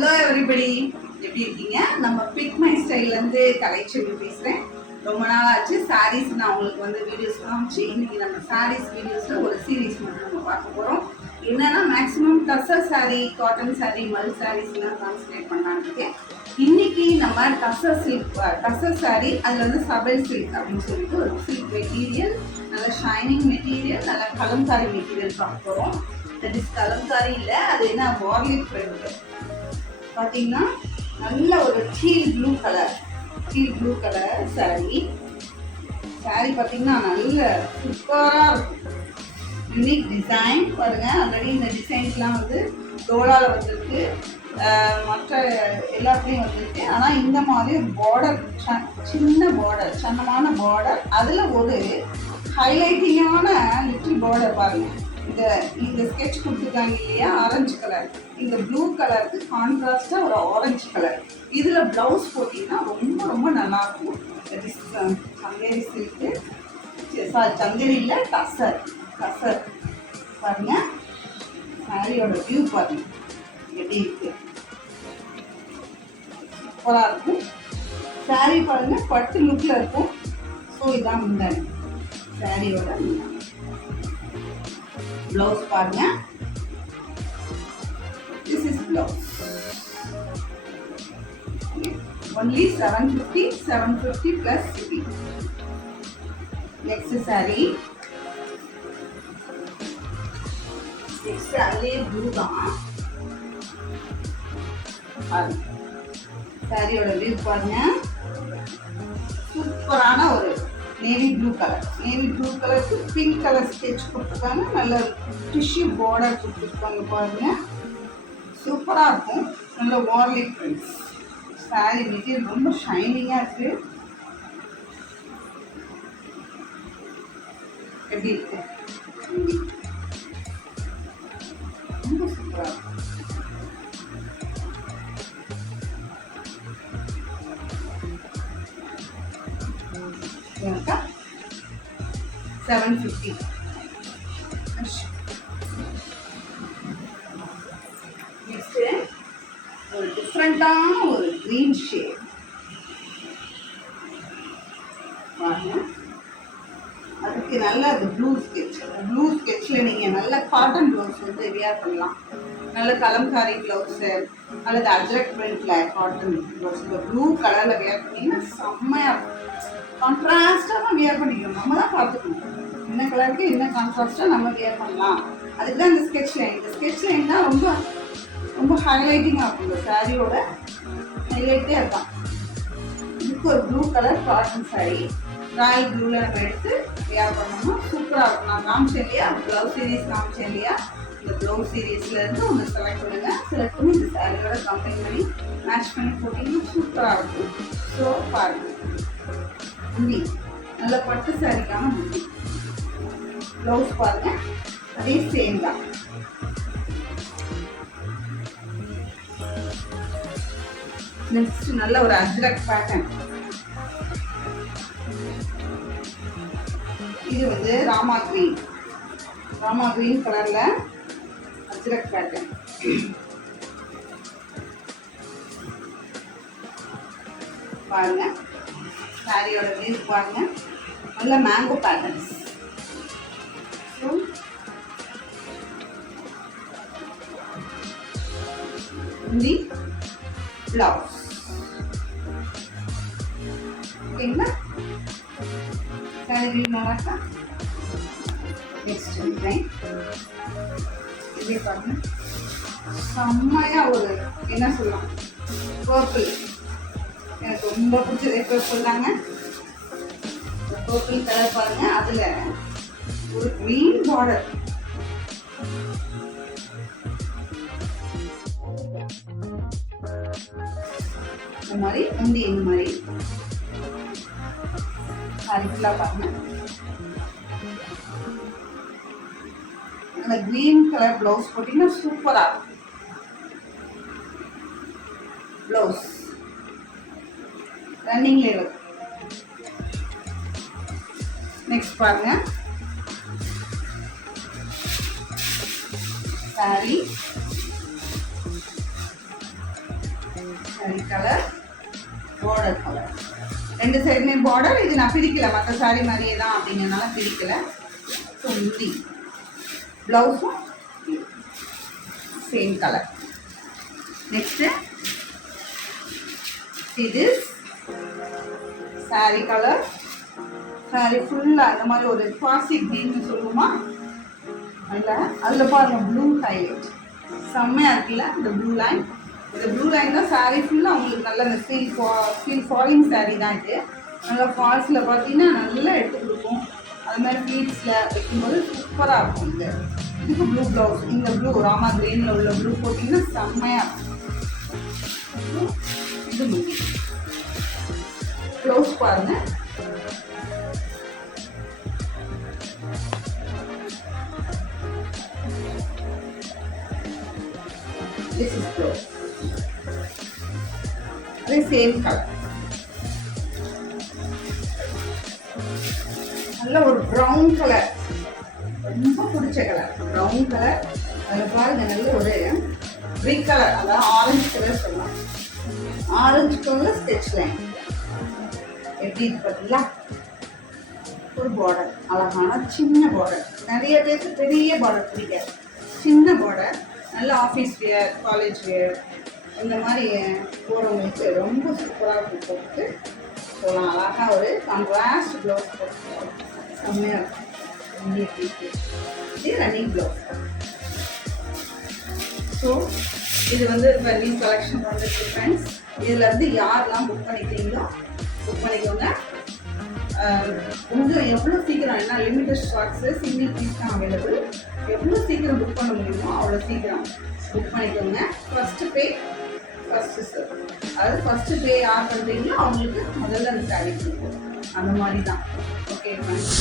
Hello everybody, எப்படி இருக்கீங்க? நம்ம பிக் மை ஸ்டைல்லேருந்து கலைச்செல்வி பேசுகிறேன். ரொம்ப நாள் ஆச்சு சாரீஸ் நான் உங்களுக்கு வந்து வீடியோஸ் காமிச்சு. இன்னைக்கு நம்ம சாரீஸ் வீடியோஸில் ஒரு சீரீஸ் மட்டும் நம்ம பார்க்க போகிறோம். என்னன்னா மேக்ஸிமம் டசர் சாரீ, காட்டன் சாரீ, மல் சாரீஸ்லாம் கான்சன்ட்ரேட் பண்ணலான்னு இருக்கேன். இன்னைக்கு நம்ம டசர் சாரீ, அதில் வந்து சபல் சில்க் அப்படின்னு சொல்லிட்டு ஒரு சில்க் மெட்டீரியல், நல்ல ஷைனிங் மெட்டீரியல், நல்ல கலம்காரி மெட்டீரியல் பார்க்க போகிறோம். தட் இஸ் கலம்காரி இல்லை, அது என்ன வார்லிக் பிரிண்ட் பார்த்தீங்கன்னா நல்ல ஒரு டீல் ப்ளூ கலர் சாரீ பார்த்தீங்கன்னா நல்ல சூப்பராக இருக்கும். யூனிக் டிசைன் பாருங்க. ஆல்ரெடி இந்த டிசைன்ஸ்லாம் வந்து டோலாவில் வந்திருக்கு, மற்ற எல்லாத்துலேயும் வந்திருக்கு. ஆனால் இந்த மாதிரி பார்டர், சின்ன பார்டர், சன்னமான பார்டர், அதில் ஒரு ஹைலைட்டிங்கான லிட்டில் பார்டர் பாருங்கள். இந்த ஸ்கெட்ச் கொடுத்துருக்காங்க இல்லையா, ஆரஞ்சு கலர், இந்த ப்ளூ கலருக்கு கான்ட்ராஸ்டாக ஒரு ஆரஞ்சு கலர். இதில் ப்ளவுஸ் போட்டிங்கன்னா ரொம்ப ரொம்ப நல்லாயிருக்கும். சந்தேரி சில்க்கு, சந்தேரி இல்லை, டசர் பாருங்க. சாரியோட வியூ பாருங்க எப்படி இருக்கு, சூப்பராக இருக்கும். சாரி பாருங்க பட்டு லுக்கில் இருக்கும். ஸோ இதான் முந்தானி, சாரியோட முந்தானி. Blouse पाருங்க. This is blouse. Only 750 plus shipping. Next saree. Next saree blue தான். சாரியோட வியூ பாருங்க. சூப்பரான ஒரு நேவி ப்ளூ கலருக்கு பிங்க் கலர் ஸ்கெட்ச் கொடுத்துருக்காங்க. நல்ல டிஷ்யூ பார்டர் கொடுத்துருக்காங்க பாருங்க. சூப்பராக இருக்கும். நல்ல வார்லிக் பிரிண்ட்ஸ். சாரி மெட்டீரியல் ரொம்ப ஷைனிங்காக இருக்கு. எப்படி இருக்கு? ரொம்ப சூப்பராக இருக்கு. $750. Next ஒரு டிஃப்ரெண்டான ஒரு கிரீன் ஷேட் பாருங்க. அதுக்கு நல்ல அது ப்ளூ ஸ்கெட்சில் நீங்கள் நல்ல காட்டன் ப்ளவுஸ் வந்து வியர் பண்ணலாம். நல்ல கலம்காரி ப்ளவுஸு அல்லது அஜ்ரக் பிரிண்டில் காட்டன் ப்ளவுஸ் இந்த ப்ளூ கலரில் வியர் பண்ணிங்கன்னா செம்மையாக இருக்கும். கான்ட்ராஸ்டாக தான் வியர் பண்ணிக்கணும். நம்ம தான் பார்த்துக்கணும் என்ன கலருக்கு என்ன கான்ட்ராஸ்டாக நம்ம வியர் பண்ணலாம். அதுக்கு தான் இந்த ஸ்கெட்ச் லைன் தான் ரொம்ப ரொம்ப ஹைலைட்டிங்காக இருக்கும். இந்த சாரியோட ஹைலைட்டே அதுதான். இதுக்கு ஒரு blue colour cotton sorry Royal ப்ளூவில் நம்ம எடுத்து வியர் பண்ணோம்னா சூப்பராக இருக்கும். நான் காமிச்சேன் இல்லையா, ப்ளவுஸ் சீரீஸ் காமிச்சேன் இல்லையா, இந்த ப்ளவுஸ் சீரீஸ்லேருந்து ஒன்று செலக்ட் பண்ணி இந்த சாரியோட கம்பைன் பண்ணி மேட்ச் பண்ணி போட்டிங்கன்னா சூப்பராக இருக்கும். ஸோ பாருங்கள், முந்தி நல்ல பட்டு சாரிக்கான முந்தி. ப்ளவுஸ் பாருங்க, அதே சேம் தான். நெக்ஸ்ட் நல்ல ஒரு அஜ்ரக் பேட்டர்ன். இது வந்து ராமா கிரீன் கலர்ல அஜ்ரக் பேட்டர்ன். பாருங்க சாரியோட வியூ பாருங்க. நல்ல மேங்கோ பேட்டர்ன்ஸ். தி பிளவுஸ் ஓகேங்களா? சாரி வியூ நல்லா இருக்கா? நெக்ஸ்ட் டிசைன் இதே பாருங்க. செம்மையா ஒரு என்ன சொல்லலாம், பர்பிள். எனக்கு ரொம்ப பிடிச்சதே பர்பிள் தாங்க. பர்பிள் கலர் பாருங்க. அதுல ஒரு கிரீன் பார்டர். இந்த மாதிரி முந்தி இந்த மாதிரி சாரி ஃபுல்லாக பாருங்க. அந்த கிரீன் கலர் பிளவுஸ் போட்டீங்கன்னா சூப்பரா இருக்கும். பிளவுஸ் ரன்னிங்ல இருக்கு. நெக்ஸ்ட் பாருங்க, sorry sorry colour, border colour, ரெண்டு சைடுமே பார்டர். இது நான் பிரிக்கல, மற்ற சாரி மாதிரியே தான் அப்படிங்கிறனால பிரிக்கல. ஸோ முந்தி ப்ளவுஸும் சேம் கலர். நெக்ஸ்ட்டு இது சாரி கலர், சாரி ஃபுல்லாக இந்த மாதிரி ஒரு பாசி க்ரீன்னு சொல்லுவோமா, அதில் பாருங்கள் ப்ளூ ஹைலைட் செம்மையாக இருக்குல்ல இந்த ப்ளூ லைன். இந்த ப்ளூ லைன் தான் சாரீ ஃபுல்லாக உங்களுக்கு நல்ல இந்த ஃபீல் ஃபாலிங் சாரீ தான் இது. நல்லா ஃபால்ஸில் பார்த்தீங்கன்னா நல்லா எடுத்து கொடுக்கும். அது மாதிரி ஃபீல்ஸில் வைக்கும்போது சூப்பராக இருக்கும். இதுக்கு ப்ளூ ப்ளவுஸ், இந்த ப்ளூ ராமா கிரீனில் உள்ள ப்ளூ போட்டிங்கன்னா செம்மையாக இருக்கும். இது முக்கிய ப்ளவுஸ் பாருங்கள். This is blouse. அதே சேம் கலர், நல்ல ஒரு ப்ரௌன் கலர், ரொம்ப பிடிச்ச கலர் ப்ரௌன் கலர். அதில் பாருங்க நல்ல ஒரு பிரிக் கலர், அதாவது ஆரஞ்சு கலர் சொல்லலாம். ஆரஞ்சு கலர் ஸ்கெட்ச் லைன் எப்படி இது பார்த்தீங்களா? ஒரு பார்டர், அழகான சின்ன பார்டர். நிறைய பேருக்கு பெரிய பார்டர் பிடிக்காது, சின்ன பார்டர். நல்ல ஆஃபீஸ் வேர், காலேஜ் வேர் இந்த மாதிரி போகிறவங்களுக்கு ரொம்ப சூப்பராக இருக்கும். போட்டு போகலாம். அழகாக ஒரு கான்ட்ராஸ்ட் ப்ளவுஸ் போட்டு செம்மையாக இருக்கும். இது ரன்னிங் ப்ளவுஸ். ஸோ இது வந்து இப்போ நியூ கலெக்ஷன் வந்துருக்கு ஃப்ரெண்ட்ஸ். இதில் வந்து யாரெல்லாம் புக் பண்ணிக்கிறீங்களோ புக் பண்ணிக்கோங்க. கொஞ்சம் எவ்வளோ சீக்கிரம், ஏன்னா லிமிட்டட் ஸ்டாக்ஸு சிங்கிள் பீஸ் தான் அவைலபிள். எவ்வளோ சீக்கிரம் புக் பண்ண முடியுமோ அவ்வளோ சீக்கிரம் புக் பண்ணிக்கோங்க. ஃபஸ்ட்டு பே ஃபஸ்ட்டு சர்வ், அதாவது ஃபஸ்ட்டு பே யார் பண்ணுறீங்களோ அவங்களுக்கு முதல்ல அந்த சாரீ கொடுக்கும். அந்த மாதிரி தான். Okay friends.